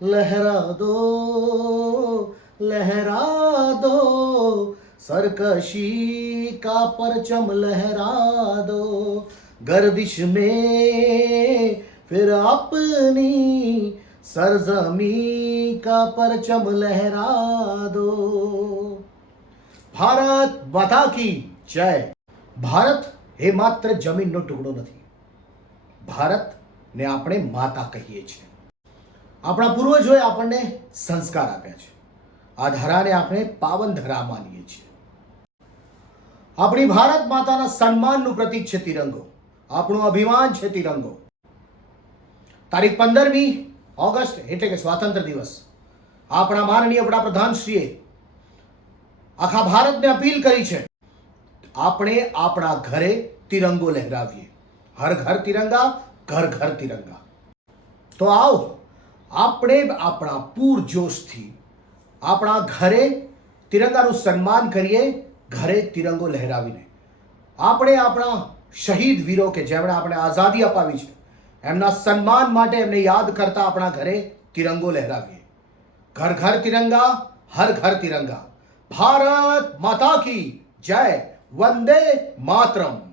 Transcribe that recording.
लहरा दो लहरा दो सरकशी का परचम लहरा दो गर्दिश में फिर अपनी सरजमी का परचम लहरा दो ભારત માતા કી જય ભારત એ માત્ર જમીનનો ટુકડો નથી ભારતને આપણે માતા કહીએ છીએ આપણા પૂર્વજોએ આપણને સંસ્કાર આપ્યા છે. આ ધરાને આપણે પાવન ધરા માનીએ છીએ. આપણી ભારત માતાના સન્માનનું પ્રતીક છે તિરંગો. આપણું અભિમાન છે તિરંગો. તારીખ પંદરમી ઓગસ્ટ એટલે કે સ્વાતંત્ર્ય દિવસ. આપણા માનનીય વડાપ્રધાનશ્રીએ આખા ભારતને અપીલ કરી છે, આપણે આપણા ઘરે તિરંગો લહેરાવીએ. હર ઘર તિરંગા, ઘર ઘર તિરંગા. તો આવો આપણે આપણા પૂરજોશથી આપણા ઘરે તિરંગાનું સન્માન કરીએ, ઘરે તિરંગો લહેરાવીને. આપણે આપણા શહીદ વીરો કે જેમણે આપણે આઝાદી અપાવી છે, એમના સન્માન માટે એમને યાદ કરતા આપણા ઘરે તિરંગો લહેરાવીએ. ઘર ઘર તિરંગા, હર ઘર તિરંગા. ભારત માતા કી જય, વંદે માતરમ.